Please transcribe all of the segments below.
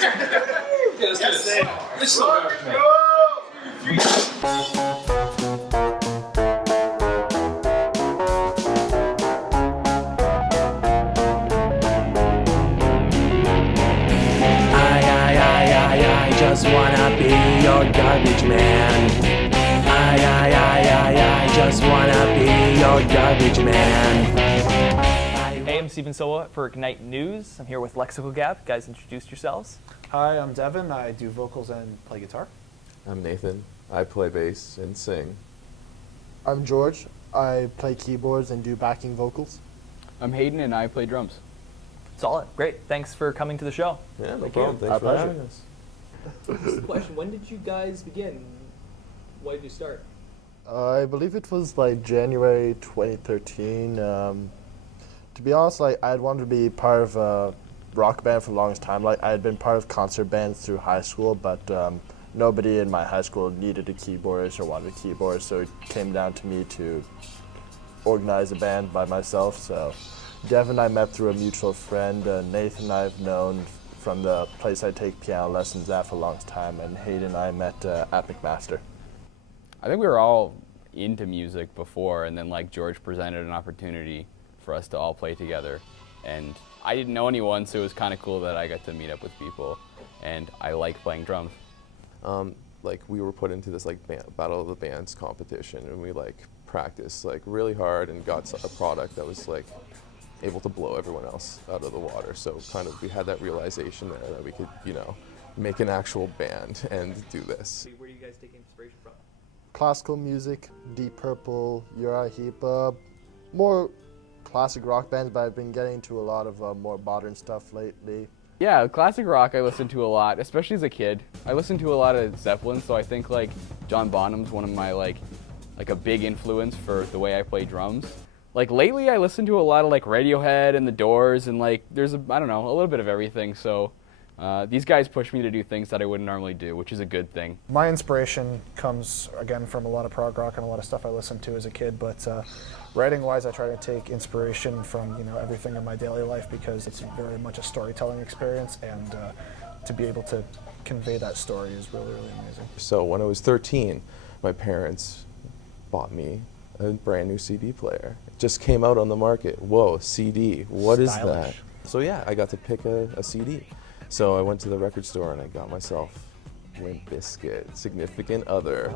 let's do this. This is better for me. I just wanna be your garbage man. I just wanna be your garbage man. Hey, I'm Steven Silva for Ignite News. I'm here with Lexical Gap. Guys, introduce yourselves. Hi, I'm Devin. I do vocals and play guitar. I'm Nathan. I play bass and sing. I'm George. I play keyboards and do backing vocals. I'm Hayden and I play drums. Solid. Great. Thanks for coming to the show. Yeah, no Thank problem. you. Thanks for having us. This is the question. When did you guys begin? Why did you start? I believe it was like January 2013. To be honest, like I had wanted to be part of a rock band for the longest time. Like I had been part of concert bands through high school, but nobody in my high school needed a keyboardist or wanted a keyboardist, so it came down to me to organize a band by myself. So Devin I met through a mutual friend. Nathan I've known from the place I take piano lessons at for a long time, and Hayden I met at McMaster. I think we were all into music before, and then like George presented an opportunity for us to all play together. And I didn't know anyone, so it was kind of cool that I got to meet up with people, and I like playing drums. Like we were put into this like Battle of the Bands competition, and we like practiced like really hard and got a product that was like able to blow everyone else out of the water. So kind of we had that realization there that we could, you know, make an actual band and do this. Where do you guys take inspiration from? Classical music, Deep Purple, Uriah Heep, more classic rock bands, but I've been getting into a lot of more modern stuff lately. Yeah, classic rock I listened to a lot, especially as a kid. I listened to a lot of Zeppelin, so I think like John Bonham's one of my like a big influence for the way I play drums. Like lately I listen to a lot of like Radiohead and The Doors, and like there's a little bit of everything. So these guys push me to do things that I wouldn't normally do, which is a good thing. My inspiration comes, again, from a lot of prog rock and a lot of stuff I listened to as a kid, but writing-wise, I try to take inspiration from, you know, everything in my daily life because it's very much a storytelling experience, and to be able to convey that story is really, really amazing. So when I was 13, my parents bought me a brand new CD player. It just came out on the market. Whoa, CD, what is that? So yeah, I got to pick a CD. So I went to the record store and I got myself Limp Bizkit, Significant Other.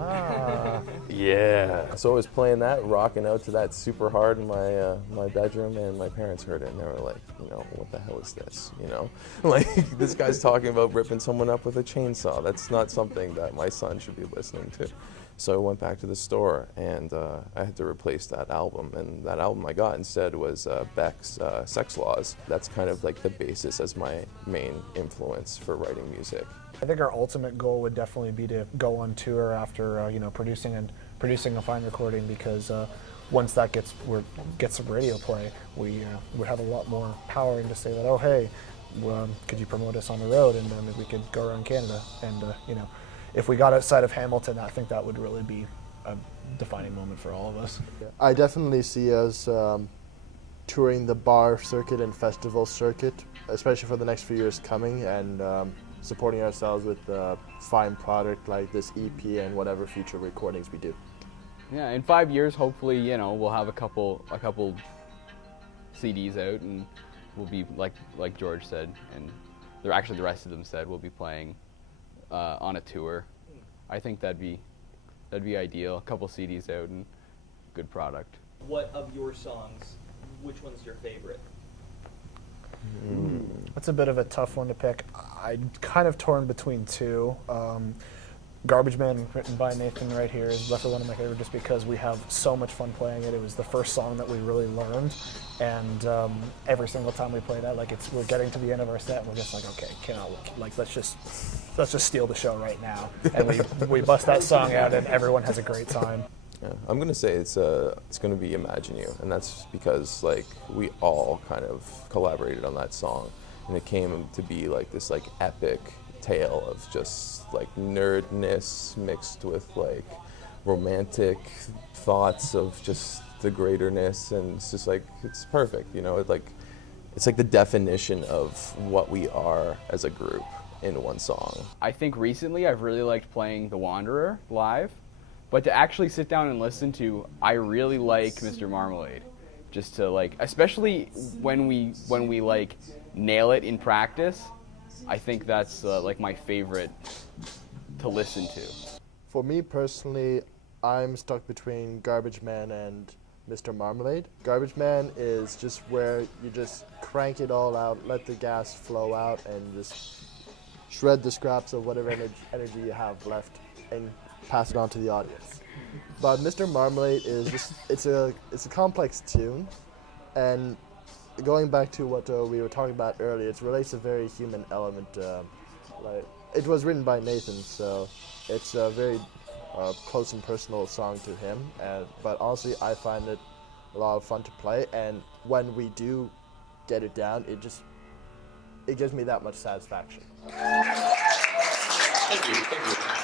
Yeah. So I was playing that, rocking out to that super hard in my bedroom, and my parents heard it and they were like, you know, what the hell is this? You know, like this guy's talking about ripping someone up with a chainsaw. That's not something that my son should be listening to. So I went back to the store and I had to replace that album, and that album I got instead was Beck's Sex Laws. That's kind of like the basis as my main influence for writing music. I think our ultimate goal would definitely be to go on tour after you know, producing a fine recording, because once that gets some radio play, we would have a lot more power to say that, oh hey, could you promote us on the road, and then we could go around Canada, and you know, if we got outside of Hamilton, I think that would really be a defining moment for all of us. I definitely see us touring the bar circuit and festival circuit, especially for the next few years coming, and supporting ourselves with a fine product like this EP and whatever future recordings we do. Yeah, in 5 years, hopefully, you know, we'll have a couple CDs out, and we'll be like George said, and the rest of them said, we'll be playing on a tour. I think that'd be ideal. A couple CDs out and good product. What of your songs, which one's your favorite? That's a bit of a tough one to pick. I'm kind of torn between two. Garbage Man, written by Nathan right here, is definitely one of my favorite just because we have so much fun playing it. It was the first song that we really learned, and every single time we play that, like we're getting to the end of our set and we're just like, okay, let's just steal the show right now. And we bust that song out and everyone has a great time. Yeah, I'm gonna say it's gonna be Imagine You, and that's because like we all kind of collaborated on that song, and it came to be like this like epic tale of just like nerdness mixed with like romantic thoughts of just the greaterness, and it's just like it's perfect, you know. It's like the definition of what we are as a group, in one song. I think recently I've really liked playing The Wanderer live, but to actually sit down and listen to, I really like Mr. Marmalade. Just to like, especially when we like nail it in practice, I think that's like my favorite to listen to. For me personally, I'm stuck between Garbage Man and Mr. Marmalade. Garbage Man is just where you just crank it all out, let the gas flow out, and just shred the scraps of whatever energy you have left and pass it on to the audience. But Mr. Marmalade is just, it's a complex tune, and going back to what we were talking about earlier, it relates a very human element. Like it was written by Nathan, so it's a very close and personal song to him. But honestly, I find it a lot of fun to play, and when we do get it down, it gives me that much satisfaction. Thank you.